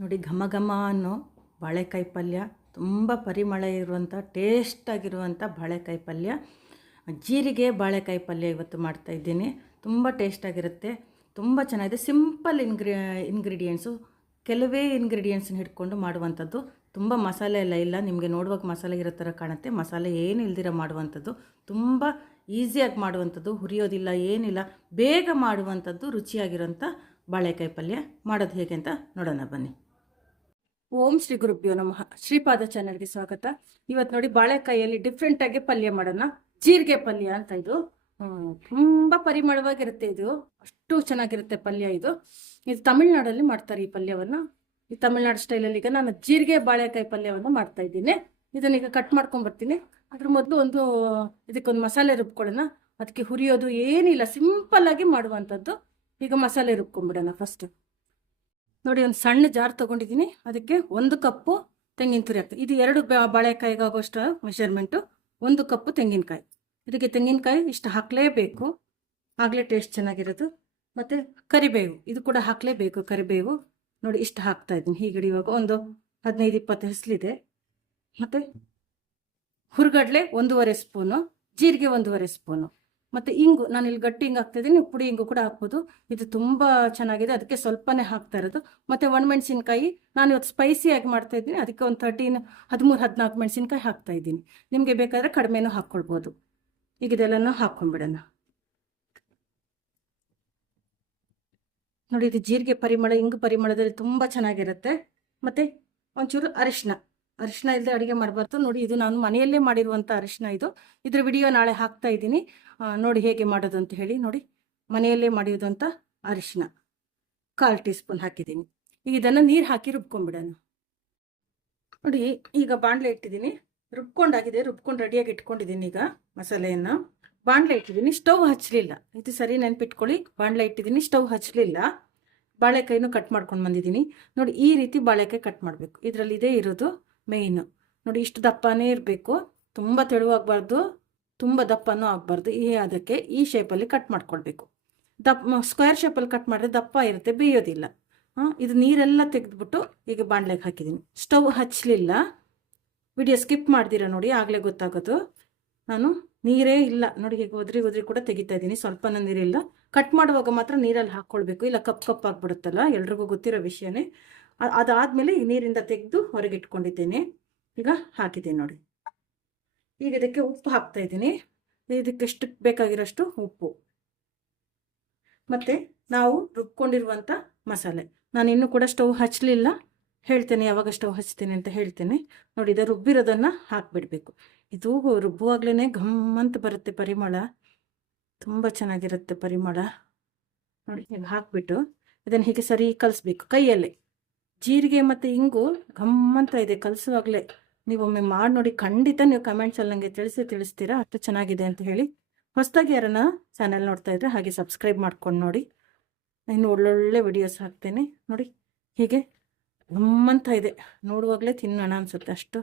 ನೋಡಿ ಘಮ ಘಮ ಅನ್ನೋ ಬಾಳೆಕಾಯಿ ಪಲ್ಯ ತುಂಬ ಪರಿಮಳ ಇರುವಂಥ ಟೇಸ್ಟಾಗಿರುವಂಥ ಬಾಳೆಕಾಯಿ ಪಲ್ಯ ಜೀರಿಗೆ ಬಾಳೆಕಾಯಿ ಪಲ್ಯ ಇವತ್ತು ಮಾಡ್ತಾ ಇದ್ದೀನಿ. ತುಂಬ ಟೇಸ್ಟಾಗಿರುತ್ತೆ ತುಂಬ ಚೆನ್ನಾಗಿದೆ. ಸಿಂಪಲ್ ಇನ್ಗ್ರಿ ಇನ್ಗ್ರೀಡಿಯೆಂಟ್ಸು ಕೆಲವೇ ಇನ್ಗ್ರೀಡಿಯೆಂಟ್ಸನ್ನ ಹಿಡ್ಕೊಂಡು ಮಾಡುವಂಥದ್ದು. ತುಂಬ ಮಸಾಲೆ ಎಲ್ಲ ಇಲ್ಲ. ನಿಮಗೆ ನೋಡುವಾಗ ಮಸಾಲೆ ಇರೋ ಥರ ಕಾಣುತ್ತೆ. ಮಸಾಲೆ ಏನು ಇಲ್ದಿರ ಮಾಡುವಂಥದ್ದು. ತುಂಬ ಈಸಿಯಾಗಿ ಮಾಡುವಂಥದ್ದು. ಹುರಿಯೋದಿಲ್ಲ, ಏನಿಲ್ಲ. ಬೇಗ ಮಾಡುವಂಥದ್ದು ರುಚಿಯಾಗಿರೋಂಥ ಬಾಳೆಕಾಯಿ ಪಲ್ಯ ಮಾಡೋದು ಹೇಗೆ ಅಂತ ನೋಡೋಣ ಬನ್ನಿ. ಓಂ ಶ್ರೀ ಗುರುಭ್ಯೋ ನಮಃ. ಶ್ರೀಪಾದ ಚಾನಲ್ಗೆ ಸ್ವಾಗತ. ಇವತ್ತು ನೋಡಿ ಬಾಳೆಕಾಯಿಯಲ್ಲಿ ಡಿಫ್ರೆಂಟ್ ಆಗಿ ಪಲ್ಯ ಮಾಡೋಣ. ಜೀರಿಗೆ ಪಲ್ಯ ಅಂತ ಇದು. ತುಂಬಾ ಪರಿಮಳವಾಗಿರುತ್ತೆ ಇದು. ಅಷ್ಟು ಚೆನ್ನಾಗಿರುತ್ತೆ ಪಲ್ಯ ಇದು. ಇದು ತಮಿಳ್ನಾಡಲ್ಲಿ ಮಾಡ್ತಾರೆ ಈ ಪಲ್ಯವನ್ನ. ಈ ತಮಿಳ್ನಾಡು ಸ್ಟೈಲಲ್ಲಿ ಈಗ ನಾನು ಜೀರಿಗೆ ಬಾಳೆಕಾಯಿ ಪಲ್ಯವನ್ನು ಮಾಡ್ತಾ ಇದ್ದೀನಿ. ಇದನ್ನ ಈಗ ಕಟ್ ಮಾಡ್ಕೊಂಡ್ ಬರ್ತೀನಿ ಅದ್ರ ಮೊದಲು ಒಂದು, ಇದಕ್ಕೊಂದು ಮಸಾಲೆ ರುಬ್ಕೊಳ್ಳೋಣ. ಅದಕ್ಕೆ ಹುರಿಯೋದು ಏನಿಲ್ಲ. ಸಿಂಪಲ್ ಆಗಿ ಮಾಡುವಂಥದ್ದು. ಈಗ ಮಸಾಲೆ ರುಬ್ಕೊಂಡ್ಬಿಡೋಣ ಫಸ್ಟ್ ನೋಡಿ, ಒಂದು ಸಣ್ಣ ಜಾರ್ ತಗೊಂಡಿದ್ದೀನಿ. ಅದಕ್ಕೆ ಒಂದು ಕಪ್ಪು ತೆಂಗಿನ ತುರಿ ಹಾಕ್ತೀನಿ. ಇದು ಎರಡು ಬಾಳೆಕಾಯಿಗಾಗೋಷ್ಟು ಮೆಷರ್ಮೆಂಟು. ಒಂದು ಕಪ್ಪು ತೆಂಗಿನಕಾಯಿ. ಇದಕ್ಕೆ ತೆಂಗಿನಕಾಯಿ ಇಷ್ಟು ಹಾಕಲೇಬೇಕು. ಆಗಲೇ ಟೇಸ್ಟ್ ಚೆನ್ನಾಗಿರೋದು. ಮತ್ತು ಕರಿಬೇವು. ಇದು ಕೂಡ ಹಾಕಲೇಬೇಕು ಕರಿಬೇವು. ನೋಡಿ, ಇಷ್ಟು ಹಾಕ್ತಾ ಇದ್ದೀನಿ. ಹೀಗೆ ಇವಾಗ ಒಂದು ಹದಿನೈದು, ಇಪ್ಪತ್ತು ಹೆಸಲಿದೆ. ಮತ್ತು ಹುರ್ಗಡ್ಲೆ ಒಂದೂವರೆ ಸ್ಪೂನು, ಜೀರಿಗೆ ಒಂದೂವರೆ ಸ್ಪೂನು. ಮತ್ತು ಇಂಗು, ನಾನು ಇಲ್ಲಿ ಗಟ್ಟಿ ಹಿಂಗೆ ಹಾಕ್ತಾ ಇದ್ದೀನಿ, ಪುಡಿ ಇಂಗು ಕೂಡ ಹಾಕ್ಬೋದು. ಇದು ತುಂಬ ಚೆನ್ನಾಗಿದೆ, ಅದಕ್ಕೆ ಸ್ವಲ್ಪನೇ ಹಾಕ್ತಾ ಇರೋದು. ಮತ್ತು ಒಣಮೆಣಸಿನ್ಕಾಯಿ ನಾನು ಇವತ್ತು ಸ್ಪೈಸಿಯಾಗಿ ಮಾಡ್ತಾ ಇದ್ದೀನಿ, ಅದಕ್ಕೆ ಒಂದು ತರ್ಟೀನ್ ಹದಿಮೂರು, ಹದಿನಾಲ್ಕು ಮೆಣಸಿನ್ಕಾಯಿ ಹಾಕ್ತಾ ಇದ್ದೀನಿ. ನಿಮಗೆ ಬೇಕಾದರೆ ಕಡಿಮೆನೂ ಹಾಕ್ಕೊಳ್ಬೋದು. ಈಗ ಇದೆಲ್ಲನೂ ಹಾಕ್ಕೊಂಡ್ಬಿಡೋಣ. ನೋಡಿ, ಇದು ಜೀರಿಗೆ ಪರಿಮಳ, ಇಂಗು ಪರಿಮಳದಲ್ಲಿ ತುಂಬ ಚೆನ್ನಾಗಿರುತ್ತೆ. ಮತ್ತು ಒಂಚೂರು ಅರಿಶಿನ ಅರಿಶಿನ ಇಲ್ಲದೆ ಅಡುಗೆ ಮಾಡಬಾರ್ದು. ನೋಡಿ, ಇದು ನಾನು ಮನೆಯಲ್ಲೇ ಮಾಡಿರುವಂಥ ಅರಿಶಿನ ಇದು. ಇದ್ರ ವಿಡಿಯೋ ನಾಳೆ ಹಾಕ್ತಾ ಇದ್ದೀನಿ. ನೋಡಿ ಹೇಗೆ ಮಾಡೋದು ಅಂತ ಹೇಳಿ. ನೋಡಿ, ಮನೆಯಲ್ಲೇ ಮಾಡಿರೋದಂಥ ಅರಿಶಿನ ಕಾಲು ಟೀ ಸ್ಪೂನ್ ಹಾಕಿದ್ದೀನಿ. ಈಗ ಇದನ್ನು ನೀರು ಹಾಕಿ ರುಬ್ಕೊಂಡ್ಬಿಡೋಣ. ನೋಡಿ, ಈಗ ಬಾಣಲೆ ಇಟ್ಟಿದ್ದೀನಿ. ರುಬ್ಕೊಂಡಾಗಿದೆ, ರುಬ್ಕೊಂಡು ರೆಡಿಯಾಗಿ ಇಟ್ಕೊಂಡಿದ್ದೀನಿ ಈಗ ಮಸಾಲೆಯನ್ನು. ಬಾಣಲೆ ಇಟ್ಟಿದ್ದೀನಿ. ಸ್ಟವ್ ಹಚ್ಚಲಿಲ್ಲ ಇದು ಸರಿ ನೆನ್ಪಿಟ್ಕೊಳ್ಳಿ. ಬಾಣಲೆ ಇಟ್ಟಿದ್ದೀನಿ, ಸ್ಟವ್ ಹಚ್ಚಲಿಲ್ಲ ಬಾಳೆಕಾಯಿನೂ ಕಟ್ ಮಾಡ್ಕೊಂಡು ಬಂದಿದ್ದೀನಿ. ನೋಡಿ, ಈ ರೀತಿ ಬಾಳೆಕಾಯಿ ಕಟ್ ಮಾಡಬೇಕು. ಇದರಲ್ಲಿ ಇದೇ ಇರೋದು. ಮೇಯ್ನು ನೋಡಿ ಇಷ್ಟು ದಪ್ಪನೇ ಇರಬೇಕು. ತುಂಬ ತೆಳುವಾಗಬಾರ್ದು. ತುಂಬ ದಪ್ಪನೂ ಆಗಬಾರ್ದು. ಈ ಅದಕ್ಕೆ ಈ ಶೇಪಲ್ಲಿ ಕಟ್ ಮಾಡ್ಕೊಳ್ಬೇಕು. ದಪ್ಪ ಸ್ಕ್ವೇರ್ ಶೇಪಲ್ಲಿ ಕಟ್ ಮಾಡಿದ್ರೆ ದಪ್ಪ ಇರುತ್ತೆ, ಬೇಯೋದಿಲ್ಲ. ಇದು ನೀರೆಲ್ಲ ತೆಗೆದ್ಬಿಟ್ಟು ಈಗ ಬಾಣಲೆಗೆ ಹಾಕಿದ್ದೀನಿ ಸ್ಟವ್ ಹಚ್ಚಲಿಲ್ಲ ವಿಡಿಯೋ ಸ್ಕಿಪ್ ಮಾಡ್ದಿರ ನೋಡಿ, ಆಗಲೇ ಗೊತ್ತಾಗೋದು. ನಾನು ನೀರೇ ಇಲ್ಲ. ನೋಡಿ ಈಗ ಒದ್ರಿ ಒದ್ರಿ ಕೂಡ ತೆಗಿತಾ ಇದ್ದೀನಿ. ಸ್ವಲ್ಪನೂ ನೀರಿಲ್ಲ. ಕಟ್ ಮಾಡುವಾಗ ಮಾತ್ರ ನೀರಲ್ಲಿ ಹಾಕ್ಕೊಳ್ಬೇಕು. ಇಲ್ಲ ಕಪ್ ಕಪ್ ಆಗಿಬಿಡುತ್ತಲ್ಲ? ಎಲ್ರಿಗೂ ಗೊತ್ತಿರೋ ವಿಷಯನೇ. ಅದಾದ್ಮೇಲೆ ಈ ನೀರಿಂದ ತೆಗೆದು ಹೊರಗೆ ಇಟ್ಕೊಂಡಿದ್ದೇನೆ ಈಗ ಹಾಕಿದ್ದೀನಿ ನೋಡಿ. ಈಗ ಇದಕ್ಕೆ ಉಪ್ಪು ಹಾಕ್ತಾ ಇದ್ದೀನಿ. ಇದಕ್ಕೆ ಎಷ್ಟು ಬೇಕಾಗಿರೋಷ್ಟು ಉಪ್ಪು. ಮತ್ತೆ ನಾವು ರುಬ್ಕೊಂಡಿರುವಂಥ ಮಸಾಲೆ. ನಾನು ಇನ್ನೂ ಕೂಡ ಸ್ಟವ್ ಹಚ್ಚಲಿಲ್ಲ ಹೇಳ್ತೇನೆ, ಯಾವಾಗ ಸ್ಟವ್ ಹಚ್ತೇನೆ ಅಂತ ಹೇಳ್ತೇನೆ. ನೋಡಿ, ಇದು ರುಬ್ಬಿರೋದನ್ನು ಹಾಕ್ಬಿಡ್ಬೇಕು. ಇದು ರುಬ್ಬುವಾಗ್ಲೇ ಘಮ್ ಅಂತ ಬರುತ್ತೆ ಪರಿಮಳ. ತುಂಬ ಚೆನ್ನಾಗಿರುತ್ತೆ ಪರಿಮಳ. ನೋಡಿ ಈಗ ಹಾಕ್ಬಿಟ್ಟು ಇದನ್ನು ಹೀಗೆ ಸರಿ ಕಲಿಸ್ಬೇಕು ಕೈಯಲ್ಲೇ. ಜೀರಿಗೆ ಮತ್ತು ಇಂಗು ಗಮ್ಮಂತ ಇದೆ. ಕಲಿಸುವಾಗಲೇ ನೀವೊಮ್ಮೆ ಮಾಡಿ ನೋಡಿ. ಖಂಡಿತ ನೀವು ಕಮೆಂಟ್ಸಲ್ಲಿ ನನಗೆ ತಿಳಿಸಿ ತಿಳಿಸ್ತೀರಾ? ಅಷ್ಟು ಚೆನ್ನಾಗಿದೆ ಅಂತ ಹೇಳಿ. ಹೊಸದಾಗಿ ಯಾರನ್ನ ಚಾನೆಲ್ ನೋಡ್ತಾ ಇದ್ರೆ ಹಾಗೆ ಸಬ್ಸ್ಕ್ರೈಬ್ ಮಾಡ್ಕೊಂಡು ನೋಡಿ. ಇನ್ನು ಒಳ್ಳೊಳ್ಳೆ ವಿಡಿಯೋಸ್ ಹಾಕ್ತೇನೆ. ನೋಡಿ, ಹೀಗೆ ಗಮ್ಮಂತ ಇದೆ. ನೋಡುವಾಗಲೇ ತಿನ್ನೋಣ ಅನ್ಸುತ್ತೆ ಅಷ್ಟು.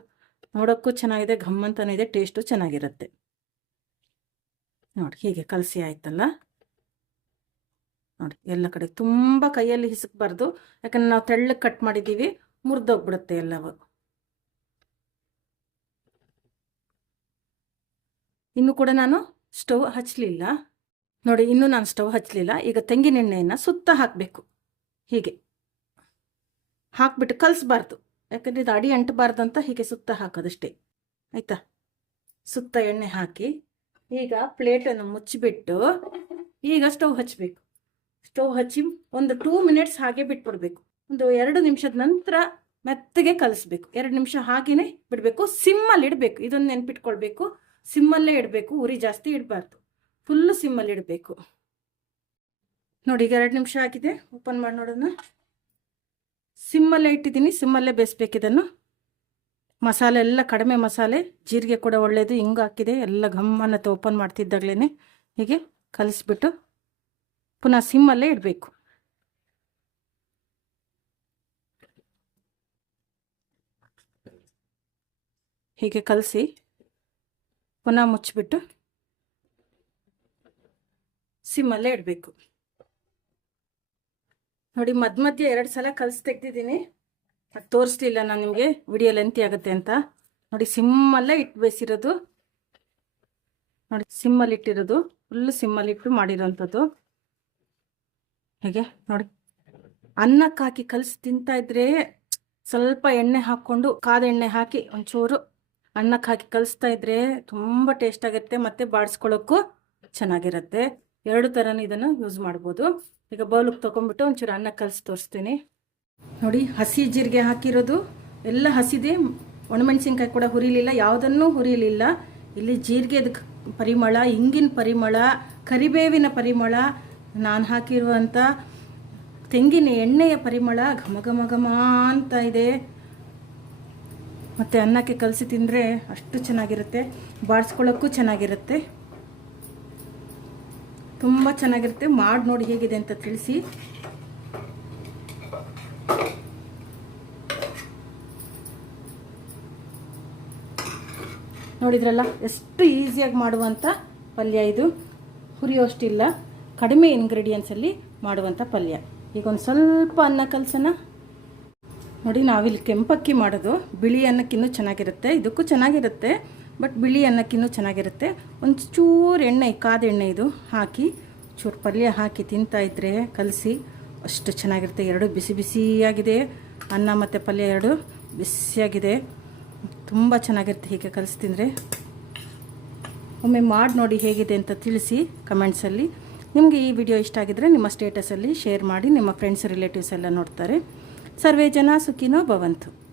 ನೋಡೋಕ್ಕೂ ಚೆನ್ನಾಗಿದೆ ಘಮ್ಮಂತನೂ ಇದೆ ಟೇಸ್ಟು ಚೆನ್ನಾಗಿರುತ್ತೆ. ನೋಡಿ, ಹೀಗೆ ಕಲಸಿ ಆಯ್ತಲ್ಲ? ನೋಡಿ, ಎಲ್ಲ ಕಡೆ ತುಂಬ ಕೈಯಲ್ಲಿ ಹಿಸುಕ್ಬಾರ್ದು. ಯಾಕಂದ್ರೆ ನಾವು ತೆಳ್ಳಗೆ ಕಟ್ ಮಾಡಿದ್ದೀವಿ, ಮುರಿದೋಗ್ಬಿಡುತ್ತೆ ಎಲ್ಲವು. ಇನ್ನು ಕೂಡ ನಾನು ಸ್ಟವ್ ಹಚ್ಚಲಿಲ್ಲ ನೋಡಿ, ಇನ್ನೂ ನಾನು ಸ್ಟವ್ ಹಚ್ಚಲಿಲ್ಲ ಈಗ ತೆಂಗಿನೆಣ್ಣೆಯನ್ನು ಸುತ್ತ ಹಾಕಬೇಕು. ಹೀಗೆ. ಹಾಕ್ಬಿಟ್ಟು ಕಲಿಸ್ಬಾರ್ದು. ಯಾಕಂದರೆ ಇದು ಅಡಿ ಅಂಟಬಾರ್ದು ಅಂತ ಹೀಗೆ ಸುತ್ತ ಹಾಕೋದಷ್ಟೇ. ಆಯಿತಾ? ಸುತ್ತ ಎಣ್ಣೆ ಹಾಕಿ ಈಗ ಪ್ಲೇಟನ್ನು ಮುಚ್ಚಿಬಿಟ್ಟು ಈಗ ಸ್ಟವ್ ಹಚ್ಚಬೇಕು ಸ್ಟವ್ ಹಚ್ಚಿ ಒಂದು ಟೂ ಮಿನಿಟ್ಸ್ ಹಾಗೆ ಬಿಟ್ಬಿಡ್ಬೇಕು. ಒಂದು ಎರಡು ನಿಮಿಷದ ನಂತರ ಮೆತ್ತಗೆ ಕಲಿಸ್ಬೇಕು. ಎರಡು ನಿಮಿಷ ಹಾಗೇನೆ ಬಿಡಬೇಕು. ಸಿಮ್ಮಲ್ಲಿ ಇಡಬೇಕು. ಇದನ್ನು ನೆನ್ಪಿಟ್ಕೊಳ್ಬೇಕು. ಸಿಮ್ಮಲ್ಲೇ ಇಡಬೇಕು. ಉರಿ ಜಾಸ್ತಿ ಇಡಬಾರ್ದು. ಫುಲ್ಲು ಸಿಮ್ಮಲ್ಲಿ ಇಡಬೇಕು. ನೋಡಿ, ಈಗ ಎರಡು ನಿಮಿಷ ಆಗಿದೆ. ಓಪನ್ ಮಾಡಿ ನೋಡೋಣ. ಸಿಮ್ಮಲ್ಲೇ ಇಟ್ಟಿದ್ದೀನಿ. ಸಿಮ್ಮಲ್ಲೇ ಬೇಯಿಸ್ಬೇಕು ಇದನ್ನು. ಮಸಾಲೆ ಎಲ್ಲ ಕಡಿಮೆ ಮಸಾಲೆ. ಜೀರಿಗೆ ಕೂಡ ಒಳ್ಳೆಯದು ಹಿಂಗೆ ಹಾಕಿದೆ. ಎಲ್ಲ ಘಮ್ಮನ್ನತ್ತೆ ಓಪನ್ ಮಾಡ್ತಿದ್ದಾಗಲೇ ಹೀಗೆ ಕಲಿಸ್ಬಿಟ್ಟು ಪುನಃ ಸಿಮ್ಮಲ್ಲೇ ಇಡಬೇಕು. ಹೀಗೆ ಕಲಸಿ ಪುನಃ ಮುಚ್ಚಿಬಿಟ್ಟು ಸಿಮ್ಮಲ್ಲೇ ಇಡಬೇಕು. ನೋಡಿ, ಮಧ್ಯ ಮಧ್ಯೆ ಎರಡು ಸಲ ಕಲಸಿ ತೆಗ್ದಿದ್ದೀನಿ. ಅದು ತೋರಿಸ್ಲಿಲ್ಲ ನಾನು ನಿಮಗೆ, ವಿಡಿಯೋ ಲೆಂತಿ ಆಗುತ್ತೆ ಅಂತ. ನೋಡಿ ಸಿಮ್ಮಲ್ಲೇ ಇಟ್ಟು ಬೇಯಿಸಿರೋದು ನೋಡಿ ಸಿಮ್ಮಲ್ಲಿ ಇಟ್ಟಿರೋದು ಫುಲ್ಲು ಸಿಮ್ಮಲ್ಲಿ ಇಟ್ಟು ಮಾಡಿರೋಂಥದ್ದು. ಹೀಗೆ? ನೋಡಿ. ಅನ್ನಕ್ಕೆ ಹಾಕಿ ಕಲಸಿ ತಿಂತಾ ಇದ್ರೆ ಸ್ವಲ್ಪ ಎಣ್ಣೆ ಹಾಕ್ಕೊಂಡು ಕಾದ ಎಣ್ಣೆ ಹಾಕಿ ಒಂಚೂರು ಅನ್ನಕ್ಕೆ ಹಾಕಿ ಕಲಿಸ್ತಾ ಇದ್ರೆ ತುಂಬ ಟೇಸ್ಟ್ ಆಗುತ್ತೆ ಮತ್ತೆ ಬಾಡಿಸ್ಕೊಳ್ಳೋಕ್ಕೂ ಚೆನ್ನಾಗಿರುತ್ತೆ. ಎರಡು ಥರನೂ ಇದನ್ನು ಯೂಸ್ ಮಾಡ್ಬೋದು. ಈಗ ಬೌಲಿಗೆ ತೊಗೊಂಡ್ಬಿಟ್ಟು ಒಂಚೂರು ಅನ್ನ ಕಲಸಿ ತೋರಿಸ್ತೀನಿ. ನೋಡಿ, ಹಸಿ ಜೀರಿಗೆ ಹಾಕಿರೋದು ಎಲ್ಲ ಹಸಿದೆ. ಒಣಮೆಣಸಿನ್ಕಾಯಿ ಕೂಡ ಹುರಿಲಿಲ್ಲ, ಯಾವುದನ್ನೂ ಹುರಿಲಿಲ್ಲ. ಇಲ್ಲಿ ಜೀರಿಗೆದ ಪರಿಮಳ, ಇಂಗಿನ ಪರಿಮಳ, ಕರಿಬೇವಿನ ಪರಿಮಳ ನಾನು ಹಾಕಿರುವಂಥ ತೆಂಗಿನ ಎಣ್ಣೆಯ ಪರಿಮಳ ಘಮ ಘಮ ಘಮ ಅಂತ ಇದೆ. ಮತ್ತು ಅನ್ನಕ್ಕೆ ಕಲಸಿ ತಿಂದರೆ ಅಷ್ಟು ಚೆನ್ನಾಗಿರುತ್ತೆ. ಬಾಡಿಸ್ಕೊಳ್ಳೋಕ್ಕೂ ಚೆನ್ನಾಗಿರುತ್ತೆ. ತುಂಬ ಚೆನ್ನಾಗಿರುತ್ತೆ. ಮಾಡಿ ನೋಡಿ ಹೇಗಿದೆ ಅಂತ ತಿಳಿಸಿ. ನೋಡಿದ್ರಲ್ಲ, ಎಷ್ಟು ಈಸಿಯಾಗಿ ಮಾಡುವಂಥ ಪಲ್ಯ ಇದು. ಹುರಿಯೋಷ್ಟಿಲ್ಲ ಕಡಿಮೆ ಇಂಗ್ರೀಡಿಯೆಂಟ್ಸಲ್ಲಿ ಮಾಡುವಂಥ ಪಲ್ಯ. ಈಗ ಒಂದು ಸ್ವಲ್ಪ ಅನ್ನ ಕಲಸೋಣ. ನೋಡಿ, ನಾವಿಲ್ಲಿ ಕೆಂಪಕ್ಕಿ ಮಾಡೋದು. ಬಿಳಿ ಅನ್ನಕ್ಕಿನ್ನೂ ಚೆನ್ನಾಗಿರುತ್ತೆ. ಇದಕ್ಕೂ ಚೆನ್ನಾಗಿರುತ್ತೆ. ಬಟ್ ಬಿಳಿ ಅನ್ನಕ್ಕಿನ್ನೂ ಚೆನ್ನಾಗಿರುತ್ತೆ. ಒಂದು ಚೂರು ಎಣ್ಣೆ, ಕಾದ ಎಣ್ಣೆ ಇದು ಹಾಕಿ ಚೂರು ಪಲ್ಯ ಹಾಕಿ ತಿಂತಾ ಇದ್ದರೆ ಕಲಸಿ, ಅಷ್ಟು ಚೆನ್ನಾಗಿರುತ್ತೆ. ಎರಡು ಬಿಸಿ ಬಿಸಿಯಾಗಿದೆ. ಅನ್ನ ಮತ್ತು ಪಲ್ಯ ಎರಡು ಬಿಸಿಯಾಗಿದೆ. ತುಂಬ ಚೆನ್ನಾಗಿರುತ್ತೆ ಹೀಗೆ ಕಲಸಿ ತಿಂದರೆ. ಒಮ್ಮೆ ಮಾಡಿ ನೋಡಿ ಹೇಗಿದೆ ಅಂತ ತಿಳಿಸಿ ಕಮೆಂಟ್ಸಲ್ಲಿ. ನಿಮಗೆ ಈ ವಿಡಿಯೋ ಇಷ್ಟ ಆಗಿದ್ರೆ ನಿಮ್ಮ ಸ್ಟೇಟಸಲ್ಲಿ ಶೇರ್ ಮಾಡಿ, ನಿಮ್ಮ ಫ್ರೆಂಡ್ಸ್ ರಿಲೇಟಿವ್ಸ್ ಎಲ್ಲ ನೋಡ್ತಾರೆ. ಸರ್ವೇ ಜನ ಸುಖಿನೋ ಭವಂತು.